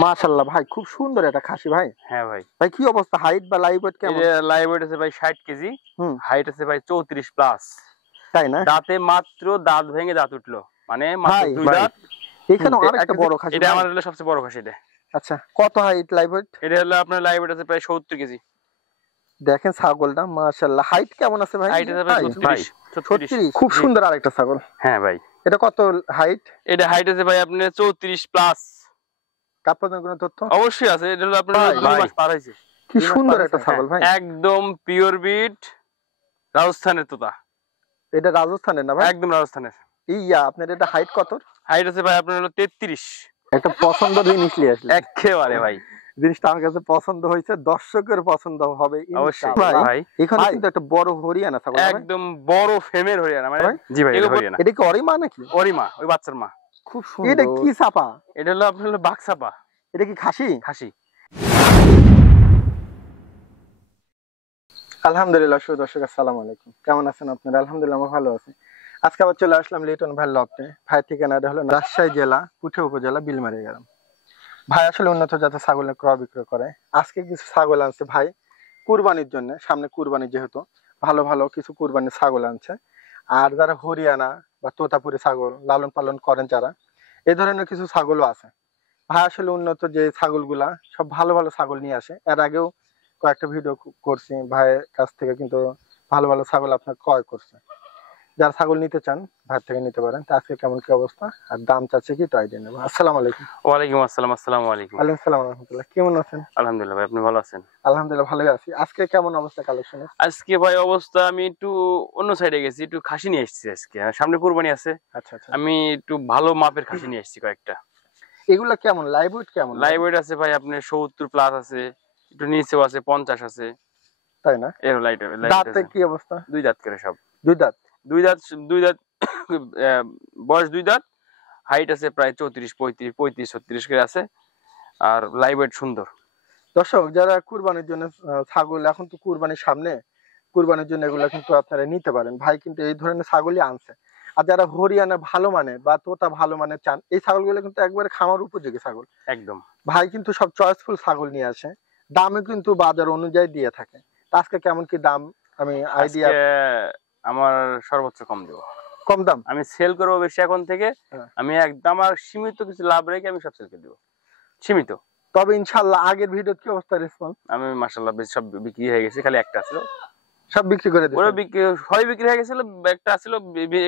মাশাআল্লাহ ভাই, খুব সুন্দর একটা খাসি ভাই। হ্যাঁ ভাই। ভাই কি অবস্থা, হাইট বা লাইভ ওয়েট কেমন? এটা লাইভ ওয়েট আছে ভাই 60 কেজি, হাইট আছে ভাই 34 প্লাস। তাই না? দাঁতে মাত্র দাঁত ভেঙে দাঁত উঠলো, মানে মাত্র ভাই 2 দাঁত। এখানে আরেকটা বড় খাসি এটা ভাই। আমার হলো সবচেয়ে বড় খাসি এটা। আচ্ছা, কত হাইট লাইভ ওয়েট? এটা হলো আপনার লাইভ ওয়েট আছে প্রায় 70 কেজি। দেখেন ছাগলটা মাশাআল্লাহ, হাইট কেমন আছে ভাই? হাইট আছে ভাই 36। 36, খুব সুন্দর আরেকটা ছাগল। হ্যাঁ ভাই। এটা কত হাইট? এটা হাইট আছে ভাই আপনার 34 প্লাস। কাপড়ের কোনো তথ্য? অবশ্যই আছে। এটা হলো আপনার 2 মাস পার হইছে। কি সুন্দর একটা ছাগল ভাই। একদম পিওর বিট রাজস্থানের তোতা। এটা রাজস্থানের না ভাই? একদম রাজস্থানের। আপনার এটা হাইট কত? হাইট আছে ভাই আপনার হলো 33। একটা পছন্দের জিনিস নিয়ে আসলে। একেবারে ভাই। জিনিসটা আমার কাছে পছন্দ হয়েছে, দর্শকের পছন্দ হবে অবশ্যই ভাই। এখানে কিন্তু একটা বড় হরিয়ানা ছাগল, একদম বড় ফেমের হরিয়ানা মানে। জি ভাই, এটা হরিয়ানা। এটা কি অরিমা নাকি? অরিমা, ওই বাচ্চার মা। খুব সুন্দর। এটা কি চাপা? এটা হলো আপনার হলো বাঘচাপা। এটা কি খাসি? খাসি। আলহামদুলিল্লাহ। দর্শক আসসালামু আলাইকুম, কেমন আছেন আপনারা? আলহামদুলিল্লাহ আমরা ভালো আছি। আজকে আবার চলে আসলাম লিটন ভাই লফটে। ভাই ঠিকানাটা হলো রাজশাহী জেলা পুঠে উপজেলা বিলমারি গ্রাম। ভাই আসলে উন্নত জাতের ছাগলের ক্রয় বিক্রয় করে। আজকে কিছু ছাগল আনছে ভাই কুরবানির জন্য, সামনে কুরবানি যেহেতু, ভালো ভালো কিছু কুরবানির ছাগল আনছে। আর যারা হরিয়ানা বা তোতাপুরি ছাগল লালন পালন করেন যারা, এই ধরনের কিছু ছাগলও আছে। ভাই আসলে উন্নত যে ছাগলগুলা সব ভালো ভালো ছাগল নিয়ে আসে। এর আগেও কয়েকটা ভিডিও করছি ভাইয়ের কাছ থেকে, কিন্তু ভালো ভালো ছাগল আপনার ক্রয় করছে। যারা ছাগল নিতে চান ভাইয়ের থেকে নিতে পারেন। তা আজকে কেমন কি অবস্থা আর দাম চাচ্ছে কি, তো আইডিয়া নেবো। আসসালামু আলাইকুম। ওয়ালাইকুম আসসালাম। আসসালামু আলাইকুম। ওয়ালাইকুম আসসালাম ওয়া রাহমাতুল্লাহ। কেমন আছেন? আলহামদুলিল্লাহ ভাই, আপনি ভালো আছেন? আলহামদুলিল্লাহ ভালোই আছি। আজকে কেমন অবস্থা কালেকশনের? আজকে ভাই অবস্থা, আমি একটু অন্য সাইডে গেছি, একটু খাসি নিয়ে এসেছি আজকে। সামনে কুরবানি আছে। আচ্ছা আচ্ছা। আমি একটু ভালো মাপের খাসি নিয়ে এসেছি কয়েকটা। এগুলা কেমন লাইভ ওয়েট কেমন? লাইভ ওয়েট আছে ভাই আপনার 70 প্লাস আছে, একটু নিচেও আছে 50 আছে। তাই না? এর লাইট দাঁতে কি অবস্থা? 2 দাঁত করে সব। 2 দাঁত? 2 দাঁত 2 দাঁত বয়স 2 দাঁত। হাইট আছে প্রায় 34 35 36 করে আছে। আর লাইভ ওয়েট সুন্দর। দর্শক যারা কুরবানির জন্য ছাগল, এখন তো কুরবানির সামনে, কুরবানির জন্য এগুলা কিন্তু আপনারা নিতে পারেন। ভাই কিন্তু এই ধরনের ছাগলই আনছে। আর যারা হরিয়ানা ভালো মানের বা তোতা ভালো মানের চান, এই ছাগলগুলো কিন্তু একবারে খামার উপযোগী ছাগল। একদম। ভাই কিন্তু সব চয়েসফুল ছাগল নিয়ে আসে, দামে কিন্তু বাজার অনুযায়ী দিয়ে থাকে। আজকে কেমন কি দাম আমি আইডিয়া? আমার সর্বোচ্চ কম দেব। কম দাম? আমি সেল করবো বেশি এখন থেকে। আমি একদম আর সীমিত কিছু লাভ রেখে আমি সব সেল করে দেব, সীমিত। তবে ইনশাআল্লাহ আগের ভিডিও কি অবস্থা রেসপন্স? আমি মাশাআল্লাহ বেশ সব বিক্রি হয়ে গেছে, খালি একটা ছিল, সব বিক্রি করে দিয়েছে। ওরা বিক্রি হয় বিক্রি হয়ে গেছিল, একটা ছিল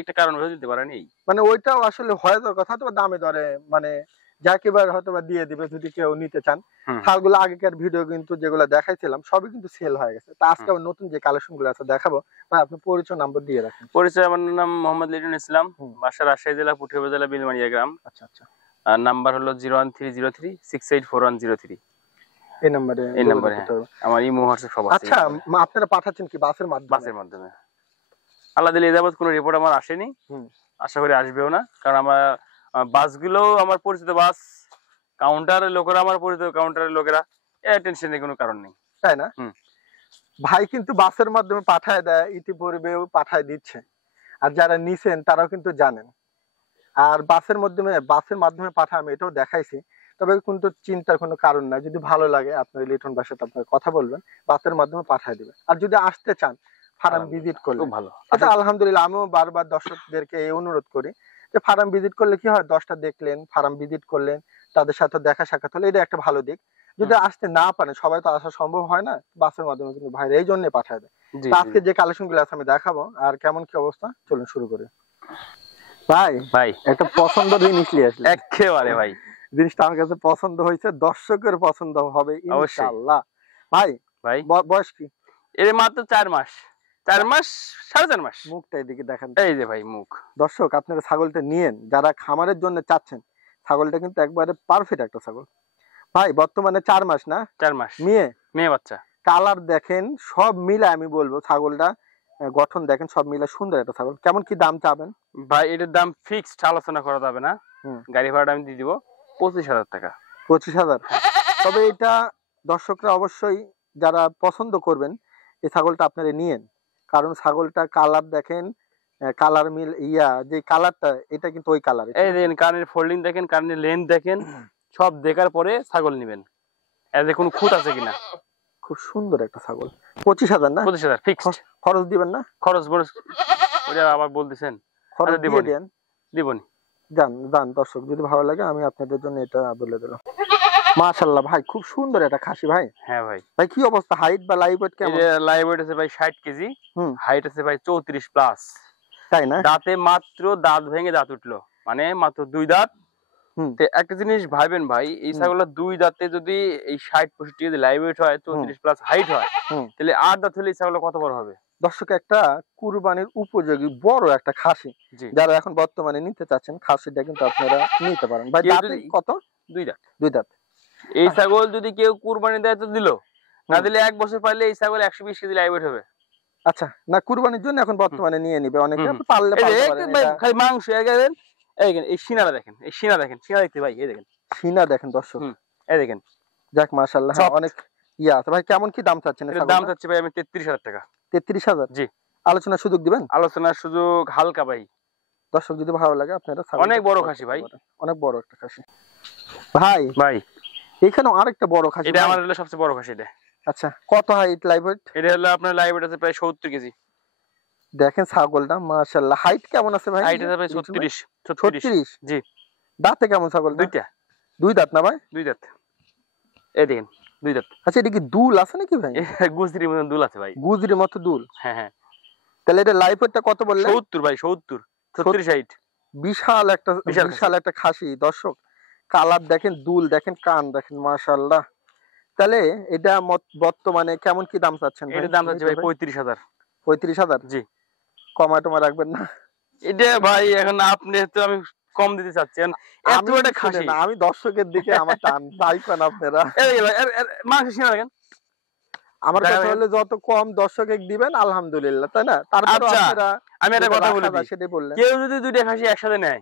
একটা কারণ হয়ে দিতে পারেনি। মানে ওইটাও আসলে হয় তো কথা, তো দামে দরে মানে যাকে বার হয়তো বা দিয়ে দিবে যদি কেউ নিতে চান। ছাগলগুলো আগেকার ভিডিও কিন্তু যেগুলো দেখাইছিলাম সবই কিন্তু সেল হয়ে গেছে। তা আজকে নতুন যে কালেকশন গুলো আছে দেখাবো। ভাই আপনি পরিচয় নাম্বার দিয়ে রাখেন। পরিচয়, আমার নাম মোহাম্মদ লিটন ইসলাম, বাসা রাজশাহী জেলা পুঠে উপজেলা বিলমারিয়া গ্রাম। আচ্ছা আচ্ছা। আর নাম্বার হলো 01303684103। এই নম্বরে আমার ইমো হোয়াটসঅ্যাপ সব আছে। আচ্ছা, আপনারা পাঠাচ্ছেন কি বাসের মাধ্যমে? বাসের মাধ্যমে। আল্লাহ দিলে এই যাবত কোনো রিপোর্ট আমার আসেনি, আশা করি আসবেও না। কারণ আমার বাসগুলো আমার পরিচিত বাস, কাউন্টারের লোকেরা আমার পরিচিত কাউন্টারের লোকেরা, এর টেনশনের কোনো কারণ নেই। তাই না? ভাই কিন্তু বাসের মাধ্যমে পাঠায় দেয়, ইতিপূর্বেও পাঠায় দিচ্ছে। আর যারা নিছেন তারাও কিন্তু জানেন। আর বাসের মাধ্যমে পাঠা আমি এটাও দেখাইছি। তবে কিন্তু চিন্তার কোনো কারণ নাই, যদি ভালো লাগে আপনি লিটন ভাইয়ের সাথে আপনার কথা বলবেন, বাসের মাধ্যমে পাঠিয়ে দিবেন। আর যদি আসতে চান ফার্ম ভিজিট করলে ভালো। এটা আলহামদুলিল্লাহ, আমিও বারবার দর্শকদেরকে এই অনুরোধ করি যে ফার্ম ভিজিট করলে কি হয়, 10টা দেখলেন, ফার্ম ভিজিট করলেন, তাদের সাথে দেখা সাক্ষাৎ হলে এটা একটা ভালো দিক। যদি আসতে না পারেন, সবাই তো আসা সম্ভব হয় না, বাসের মাধ্যমে কিন্তু ভাইরা এই জন্য পাঠায় দেয়। আজকে যে কালেকশন গুলো আছে আমি দেখাবো। আর কেমন কি অবস্থা চলুন শুরু করি। ভাই একটা পছন্দের জিনিস নিয়ে আসলে। একেবারে ভাই, জিনিসটা আমার কাছে পছন্দ হয়েছে, দর্শকের পছন্দ হবে ইনশাআল্লাহ। ভাই বয়স কি? এর মাত্র 4 মাস, 4 মাস 4.5 মাস। মুখটা এদিকে দেখেন। এই যে ভাই মুখ। দর্শক আপনারা ছাগলটা নিয়েন, যারা খামারের জন্য চাচ্ছেন, ছাগলটা কিন্তু একবারে পারফেক্ট একটা ছাগল। ভাই বর্তমানে 4 মাস না? 4 মাস। মেয়ে বাচ্চা। কালার দেখেন সব মিলে, আমি বলবো ছাগলটা গঠন দেখেন সব মিলে সুন্দর একটা ছাগল। কেমন কি দাম চাবেন? ভাই এটার দাম ফিক্সড আলোচনা করা যাবে না। গাড়ি ভাড়া আমি দিয়ে দিব 25,000 টাকা। 25,000? তবে এটা দর্শকরা অবশ্যই যারা পছন্দ করবেন এই ছাগলটা আপনারা নিয়েন। কারণ ছাগলটা কালার দেখেন, কালার মিল যে কালারটা, এটা কিন্তু ওই কালার। এই দেখেন কানের ফোল্ডিং দেখেন, কানের লেন্থ দেখেন, সব দেখার পরে ছাগল নিবেন, এতে কোনো খুঁত আছে কিনা। খুব সুন্দর একটা ছাগল। 25,000 না? 25,000 ফিক্সড। খরচ দিবেন না? খরচ বরচ ওটা আবার বলতেছেন? খরচ দিয়ে দেন। দিবনি। যান দর্শক, যদি ভালো লাগে আমি আপনাদের জন্য এটা বলে দিলাম। মাশাআল্লাহ ভাই, খুব সুন্দর একটা খাসি ভাই। হ্যাঁ ভাই। ভাই কি অবস্থা, হাইট বা লাইভ ওয়েট কেমন? লাইভ ওয়েট আছে ভাই 60 কেজি, হাইট আছে ভাই 34 প্লাস। তাই না? দাঁতে মাত্র দাঁত ভেঙে দাঁত উঠলো, মানে মাত্র 2 দাঁত। একটা জিনিস ভাবেন ভাই, এই ছাগলের 2 দাঁতে যদি এই 60-65 কেজি লাইভ ওয়েট হয়, 34 প্লাস হাইট হয়, তাহলে 8 দাঁত হলে এই ছাগল কত বড় হবে? দর্শক, একটা কুরবানির উপযোগী বড় একটা খাসি যারা এখন বর্তমানে নিতে চাচ্ছেন, খাসিটা কিন্তু আপনারা নিতে পারেন ভাই। দাঁতে কত? 2 দাঁত। 2 দাঁত। এই ছাগল যদি কেউ কুরবানি দেয় তো দিল, না দিলে 1 বছর পারলে এই ছাগল 120 কেজি লাইভ ওয়েট হবে। আচ্ছা, না কুরবানির জন্য এখন বর্তমানে নিয়ে নিবে অনেকে, পারলে পারতে পারেন। ভাই খালি মাংস দেখেন, এই সিনাটা দেখেন, এই সিনা দেখেন, সিনা দেখতে ভাই, এই দেখেন সিনা দেখেন দর্শক, এই দেখেন। যাক মাশাআল্লাহ, অনেক আছে ভাই। কেমন কি দাম চাচ্ছেন? এর দাম চাচ্ছি ভাই আমি 33,000 টাকা। 33,000? জি। আলোচনার সুযোগ দিবেন? আলোচনার সুযোগ হালকা ভাই। দর্শক যদি ভালো লাগে আপনারা অনেক বড় খাসি ভাই, অনেক বড় একটা খাসি ভাই। এখানে আরেকটা বড় খাসি, এটা আমার হলো সবচেয়ে বড় খাসি এটা। আচ্ছা, কত হাইট লাইভ ওয়েট? এটা হলো আপনার লাইভ ওয়েট আছে প্রায় 70 কেজি। দেখেন ছাগলটা মাশাআল্লাহ, হাইট কেমন আছে ভাই? হাইট আছে ভাই 36। জি। দাঁতে কেমন ছাগলটা? 2টা। 2 দাঁত না ভাই? 2 দাঁত। এই দেখেন 2 দাঁত। আচ্ছা, এটা কি দুল আছে নাকি ভাই? গুজরির মতো দুল আছে ভাই। গুজরির মতো দুল? হ্যাঁ হ্যাঁ। তাহলে এটা লাইভ ওয়েটটা কত বললেন? 70 ভাই, 70 36 বিশাল একটা খাসি দর্শক। কালার দেখেন, দুল দেখেন, কান দেখেন, মাশাআল্লাহ। তাহলে এটা বর্তমানে কেমন কি দাম চাচ্ছেন ভাই? এটার দাম চাচ্ছি ভাই 35,000। 35,000? জি। কমায় টমা রাখবেন না? এটা ভাই এখন আপনি তো আমি কম দিতে চাচ্ছি, এত বড় খাসি না, আমি দর্শকের দিকে আমার টান তাই কোন আপনারা। এই ভাই মাংস সিনা দেখেন। আমার কথা হলো যত কম দর্শকে দিবেন আলহামদুলিল্লাহ, তাই না? তারপর আপনারা, আমি একটা কথা বলি, সেটাই বললেন। কেউ যদি 2টা খাসি একসাথে নেয়,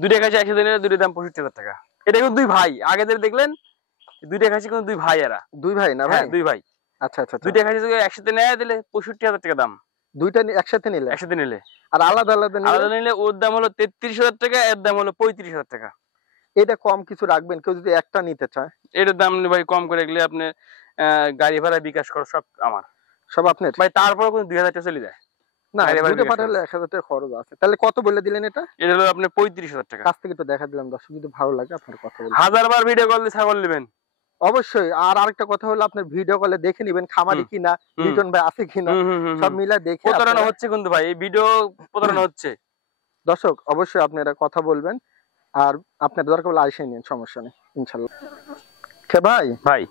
2টা খাসি একসাথে নিলে 2টার দাম 65,000 টাকা। এটা কিন্তু 2 ভাই, আগে দেখলেন 2টা খাসি কিন্তু 2 ভাই, এরা 2 ভাই না ভাই? 2 ভাই। আচ্ছা আচ্ছা। 2টা খাসি যদি একসাথে নেয় দিলে 65,000 টাকা দাম। 2টা একসাথে নিলে আর আলাদা আলাদা নিলে ওর দাম হলো 33,000 টাকা, এর দাম হলো 35,000 টাকা। এটা কম কিছু রাখবেন কেউ যদি একটা নিতে চায়? এটার দাম ভাই কম করে গেলে আপনি গাড়ি ভাড়া বিকাশ খরচ সব আমার, সব আপনার ভাই। তারপরে কিন্তু 2,000 টাকা চলে যায় না, দুটো পাঠালে 1,000 টাকা খরচ আছে। তাহলে কত বলে দিলেন এটা? এটা হলো আপনার 35,000 টাকা। কাছ থেকে একটু দেখা দিলাম দর্শক, যদি ভালো লাগে আপনার কথা বলবেন। 1000 বার ভিডিও কল দিয়ে ছাগল নেবেন অবশ্যই। আর আরেকটা কথা হলো, আপনার ভিডিও কলে দেখে নেবেন খামারি কিনা, লিটন ভাই আছে কিনা, সব মিলা দেখে। প্রতারণা হচ্ছে কিন্তু ভাই, এই ভিডিও প্রতারণা হচ্ছে দর্শক। অবশ্যই আপনারা কথা বলবেন, আর আপনার দরকার হলে আইসে নিন, সমস্যা নেই ইনশাআল্লাহ। ভাই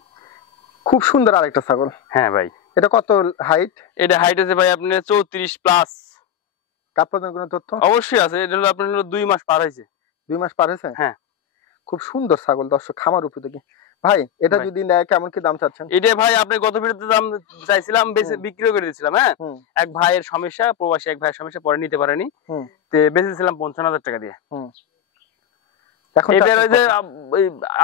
খুব সুন্দর আরেকটা ছাগল। হ্যাঁ ভাই। এটা কত হাইট? এটা হাইট আছে ভাই আপনার 34 প্লাস। কাপড়ের কোনো তথ্য? অবশ্যই আছে। এটা হলো আপনার 2 মাস পার হয়েছে। 2 মাস পার হয়েছে? হ্যাঁ। খুব সুন্দর ছাগল দর্শক, খামার উপযোগী ভাই। এটা যদি নেয় কেমন কি দাম চাচ্ছেন? এটা ভাই আপনি গত ভিডিওতে দাম চাইছিলাম, বেশি বিক্রি করে দিয়েছিলাম। হ্যাঁ, এক ভাইয়ের সমস্যা, প্রবাসী এক ভাইয়ের সমস্যা, পরে নিতে পারেনি, তো বেচেছিলাম 55,000 টাকা দিয়ে। এখন এটার ওই যে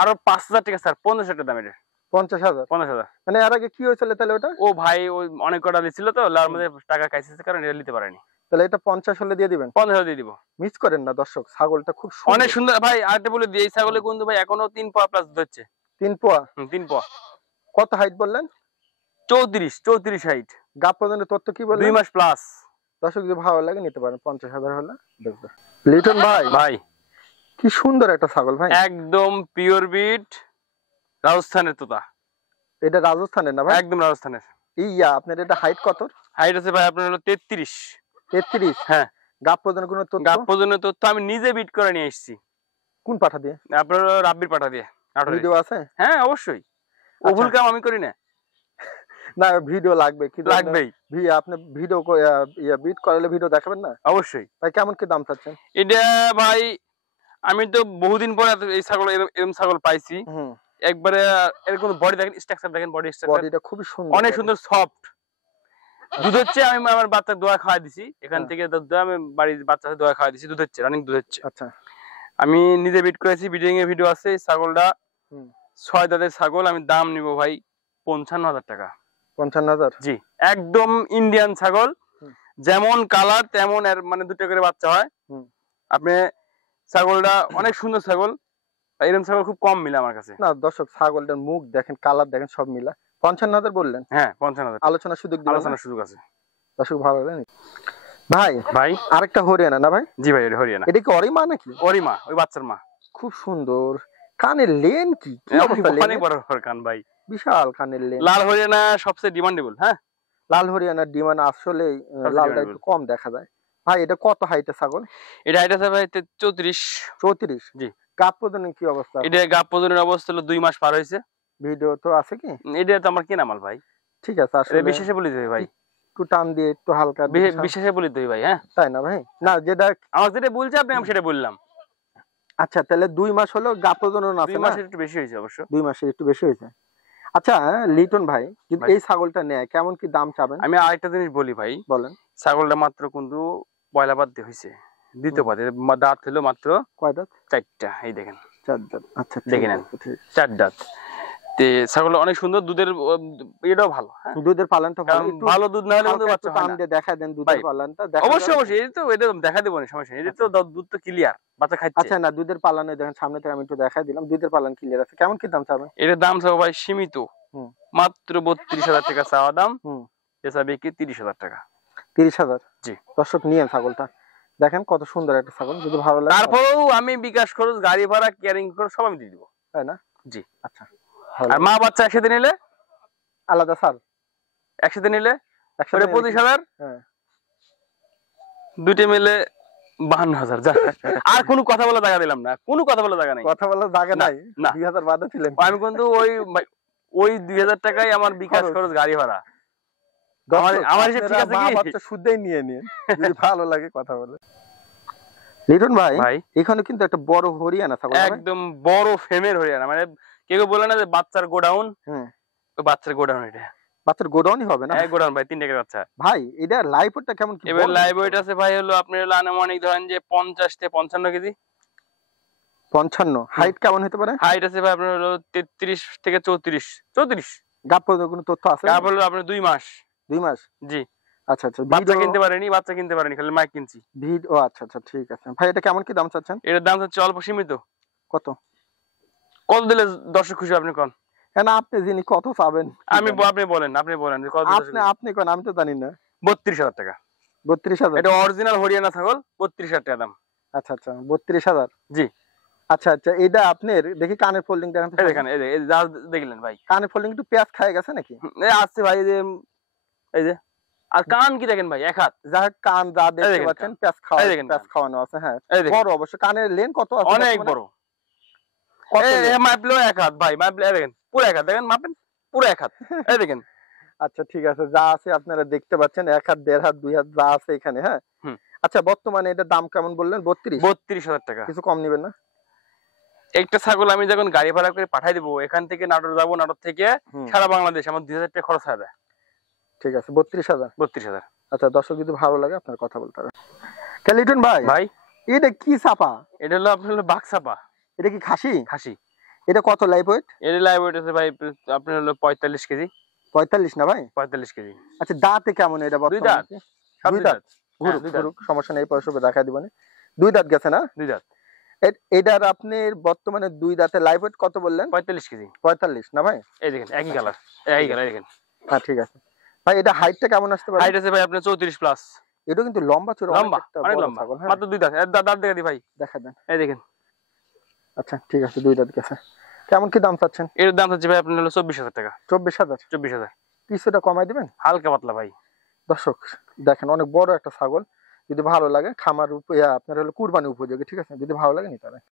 আরো 5,000 টাকা স্যার, 15,000 টাকা দাম। এটা 50,000? মানে এর আগে কি হয়েছিল তাহলে ওটা? ও ভাই ওই অনেক কটা দিছিল তো, লার মধ্যে টাকা কাইছে কারণ এটা নিতে পারেনি। তাহলে এটা 50 হলে দিয়ে দিবেন? 15,000 দিয়ে দিব। মিস করেন না দর্শক, ছাগলটা খুব সুন্দর, অনেক সুন্দর ভাই। আরেকটা বলে দিই, এই ছাগলে কিন্তু ভাই এখনো 3 পোয়া প্লাস ধরছে। 3 পোয়া? 3 পোয়া। কত হাইট বললেন? 34 হাইট। গাপ পর্যন্ত তথ্য কি বললেন? 2 মাস প্লাস। দর্শক যদি ভালো লাগে নিতে পারেন, 50,000 হলে দেখবে। লিটন ভাই কি সুন্দর একটা ছাগল ভাই, একদম পিওর বিট, রাজস্থানের তোতা। এটা রাজস্থানের না ভাই? একদম রাজস্থানের। আপনার এটা হাইট কত? হাইট আছে ভাই আপনার হলো 33। 33? হ্যাঁ। গাপ পর্যন্ত কোনো তথ্য? গাপ পর্যন্ত তথ্য আমি নিজে বিট করে নিয়ে এসেছি। কোন পাঠা দিয়ে? আপনার রাব্বির পাঠা দিয়ে। ভিডিও আছে? হ্যাঁ অবশ্যই, ওভুল কাম আমি করি না। না, ভিডিও লাগবে। কি লাগবেই? আপনি ভিডিও বিট করালে ভিডিও দেখাবেন না? অবশ্যই। ভাই কেমন কি দাম চাচ্ছেন এটা? ভাই আমি তো বহুদিন পরে এই ছাগল, এরকম ছাগল পাইছি। একবারে এরকম বডি দেখেন, স্ট্রাকচার দেখেন, বডি স্ট্রাকচার, বডিটা খুবই সুন্দর, অনেক সুন্দর, সফট। দুধ হচ্ছে, আমি আমার বাচ্চা দোয়া খাওয়া দিছি এখান থেকে, আমি বাড়ির বাচ্চাদের দোয়া খাওয়া দিছি, দুধ হচ্ছে, রানিং দুধ হচ্ছে। আচ্ছা, আমি নিজে বিট করেছি, বিডিং এর ভিডিও আছে। ছাগলটা 6 দাঁতের ছাগল। আমি দাম নিব ভাই 55,000 টাকা। 55,000? জি, একদম ইন্ডিয়ান ছাগল, যেমন কালার তেমন এর মানে 2টা করে বাচ্চা হয়। আপনি ছাগলটা অনেক সুন্দর ছাগল, এরকম ছাগল খুব কম মিলে আমার কাছে। না দর্শক, ছাগলটার মুখ দেখেন, কালার দেখেন, সব মিলা। 55,000 বললেন? হ্যাঁ 55,000। আলোচনার সুযোগ দিবেন না? আলোচনার সুযোগ আছে। দর্শক ভালো লাগবে ভাই। ভাই আরেকটা হরিয়ানা না ভাই? জি ভাই, এটা হরিয়ানা। এটা কি অরিমা নাকি? অরিমা, ওই বাচ্চার মা। খুব সুন্দর। কানের লেন কি অবস্থা? অনেক বড় কান ভাই, বিশাল কানের লেন। লাল হরিয়ানা সবচেয়ে ডিমান্ডেবল। হ্যাঁ, লাল হরিয়ানার ডিমান্ড আসলে লালটা একটু কম দেখা যায়। ভাই এটা কত হাইটের ছাগল? এটা হাইট আছে ভাই 34। 34? জি। গাব প্রজনন কি অবস্থা? এটা গাব প্রজননের অবস্থা হলো 2 মাস পার হয়েছে। ভিডিও তো আছে কি? এটা তো আমার কেনা মাল ভাই। ঠিক আছে, আসলে এটা বিশেষে বলি দিই ভাই, একটু টান দিয়ে একটু হালকা বিশেষে বলি দিই ভাই। হ্যাঁ তাই না ভাই? না যেটা আমার যেটা বলছে আপনি, আমি সেটা বললাম। আচ্ছা, তাহলে 2 মাস হলো গাব প্রজনন আছে 2 না? মাসের একটু বেশি হয়েছে অবশ্য। 2 মাসের একটু বেশি হয়েছে। আচ্ছা লিটন ভাই, যদি এই ছাগলটা নেয় কেমন কি দাম চাবেন? আমি আরেকটা জিনিস বলি ভাই, বলেন। ছাগলটা মাত্র কিন্তু পয়লা বাদ দিয়ে হয়েছে, দ্বিতীয় বাদে দাঁত হলো মাত্র কয় দাঁত? 4টা। এই দেখেন 4 দাঁত। আচ্ছা দেখে নেন, 4 দাঁত। তে ছাগল অনেক সুন্দর, দুধের এটাও ভালো। হ্যাঁ দুধের পালনটা ভালো। কারণ ভালো দুধ না হলে কিন্তু হালকা একটু বাচ্চা হয় টান না। দিয়ে দেখা দেন দুধের ভাই, পালনটা দেখা অবশ্যই যাবে। অবশ্যই, এটা তো এটা দেখা দেবো না, সমস্যা নেই। এটা তো দুধ তো ক্লিয়ার, বাচ্চা খাচ্ছে। আচ্ছা না, দুধের পালনে দেখেন সামনে থেকে আমি একটু দেখাই দিলাম, দুধের পালন ক্লিয়ার আছে। কেমন কি দাম চাবেন? এটার দাম চাও ভাই সীমিত, হুম। মাত্র 32,000 টাকা চাওয়া দাম। হুম। এসা বিক্রি 30,000 টাকা। 30,000? জি। দর্শক নিয়েন ছাগলটা, দেখেন কত সুন্দর একটা ছাগল। যদি ভালো লাগে তারপরেও আমি বিকাশ খরচ, গাড়ি ভাড়া, কেয়ারিং খরচ সব আমি দিয়ে দিব। তাই না? জি। আচ্ছা, আর মা বাচ্চা একসাথে নিলে আলাদা স্যার? একসাথে নিলে একসাথে 25,000, হ্যাঁ। দুইটা মিলে 52,000। যা, আর কোনো কথা বলা জায়গা দিলাম না, কোনো কথা বলা জায়গা নাই। কথা বলার জায়গা নাই? না। 2000 বাদে ছিলেন? আমি কিন্তু ওই 2,000 টাকাই আমার বিকাশ খরচ, গাড়ি ভাড়া। আমার হিসেব ঠিক আছে মা কি? বাচ্চা শুদ্ধই নিয়ে নিন, যদি ভালো লাগে কথা বলে। লিটন ভাই ভাই এখানে কিন্তু একটা বড় হরিয়ানা ছাগল। একদম বড় ফেমের হরিয়ানা, মানে কেউ বলে না যে বাচ্চার গোডাউন, হুম। ওই বাচ্চার গোডাউন এটা। বাচ্চার গোডাউনই হবে না? এক গোডাউন ভাই, 3 টাকার বাচ্চা। ভাই এটা লাইভ ওয়েটটা কেমন কি? এবার লাইভ ওয়েট আছে ভাই হলো আপনার হলো আনুমানিক ধরেন যে 50 থেকে 55 কেজি। 55? হাইট কেমন হতে পারে? হাইট আছে ভাই আপনার হলো 33 থেকে 34। 34 গাপ পর্যন্ত কোনো তথ্য আছে? গাব হলো আপনার 2 মাস। 2 মাস? জি। আচ্ছা আচ্ছা। বাচ্চা কিনতে পারেনি, বাচ্চা কিনতে পারেনি, খালি মাইক কিনছি। ও আচ্ছা আচ্ছা, ঠিক আছে ভাই। এটা কেমন কি দাম চাচ্ছেন? এটার দাম হচ্ছে অল্প সীমিত। কত? কত দিলে দর্শক খুশি আপনি কোন? না আপনি যিনি কত চাবেন আপনি বলেন যে কত দিলে খুশি? আপনি কোন, আমি তো জানি না। 32,000 টাকা। 32,000? এটা অরিজিনাল হরিয়ানা ছাগল, 32,000 টাকা দাম। আচ্ছা আচ্ছা, 32,000? জি। আচ্ছা আচ্ছা, এটা আপনার দেখি কানের ফোল্ডিং দেখেন তো। এই দেখেন, এই যা দেখলেন ভাই, কানের ফোল্ডিং একটু পেঁয়াজ খায় গেছে নাকি? এই আসছে ভাই, এই যে আর কান কি দেখেন ভাই, এক হাত। যা কান যা দেখতে দেখেন পাচ্ছেন কান। পেঁয়াজ খাওয়া, এই দেখেন পেঁয়াজ কান। খাওয়ানো আছে। হ্যাঁ এই দেখেন বড় অবশ্য। কানের লেন কত আছে? অনেক বর্তমানে? বড়। কত এই লেন? মাপলো এক হাত ভাই, মাপলে এই দেখেন পুরো এক হাত, দেখেন মাপেন পুরো এক হাত। এই দেখেন। আচ্ছা ঠিক আছে, যা আছে আপনারা দেখতে পাচ্ছেন, 1 হাত 1.5 হাত 2 হাত যা আছে এখানে। হ্যাঁ। হুম। আচ্ছা বর্তমানে এটার দাম কেমন বললেন? 32? 32,000 টাকা। কিছু কম নেবেন না? একটা ছাগল আমি যখন গাড়ি ভাড়া করে পাঠাই দেবো, এখান থেকে নাটোর যাবো, নাটোর থেকে হুম। সারা বাংলাদেশ আমার 2,000 টাকা খরচ হবে। ঠিক আছে, 32,000? 32,000। আচ্ছা দর্শক যদি ভালো লাগে আপনার কথা বলতে হবে। লিটন ভাই ভাই এটা কি চাপা? এটা হলো আপনার হলো বাক্সাপা এটা কি খাসি? খাসি। এটা কত লাইভ ওয়েট? এর লাইভ ওয়েট আছে ভাই আপনার হলো 45 কেজি। 45 না ভাই? 45 কেজি। আচ্ছা দাঁতে কেমন এটা দুই বর্তমানে? দাঁত। সব 2 দুই দাঁত? দাঁত। ঘুরুক দুই দাঁত। ঘুরুক, সমস্যা নেই, পরে সবে দেখা দিবনি। 2 দাঁত গেছে না? 2 দাঁত। এটার আপনি বর্তমানে 2 দাঁতে লাইভ ওয়েট কত বললেন? 45 কেজি। 45 না ভাই? এই দেখেন একই কালার, একই কালার দেখেন। হ্যাঁ ঠিক আছে ভাই। এটা হাইটটা কেমন আসতে পারে? হাইট আছে ভাই আপনার 34 প্লাস। এটা কিন্তু লম্বা চড়া, লম্বা, অনেক বড় লম্বা। ছাগল। হ্যাঁ মাত্র 2 দাঁত। দাঁত দেখা দি ভাই, দেখা দেন। এই দেখেন। আচ্ছা ঠিক আছে, 2 দাঁত গেছে। কেমন কি দাম চাচ্ছেন? এর দাম হচ্ছে ভাই আপনার হলো 24,000 টাকা। 24,000? 24,000 কিছুটা কমাই দিবেন? হালকা পাতলা ভাই। দর্শক দেখেন অনেক বড় একটা ছাগল, যদি ভালো লাগে খামার আপনার হলো কুরবানি উপযোগী। ঠিক আছে, যদি ভালো লাগে নিতে পারেন।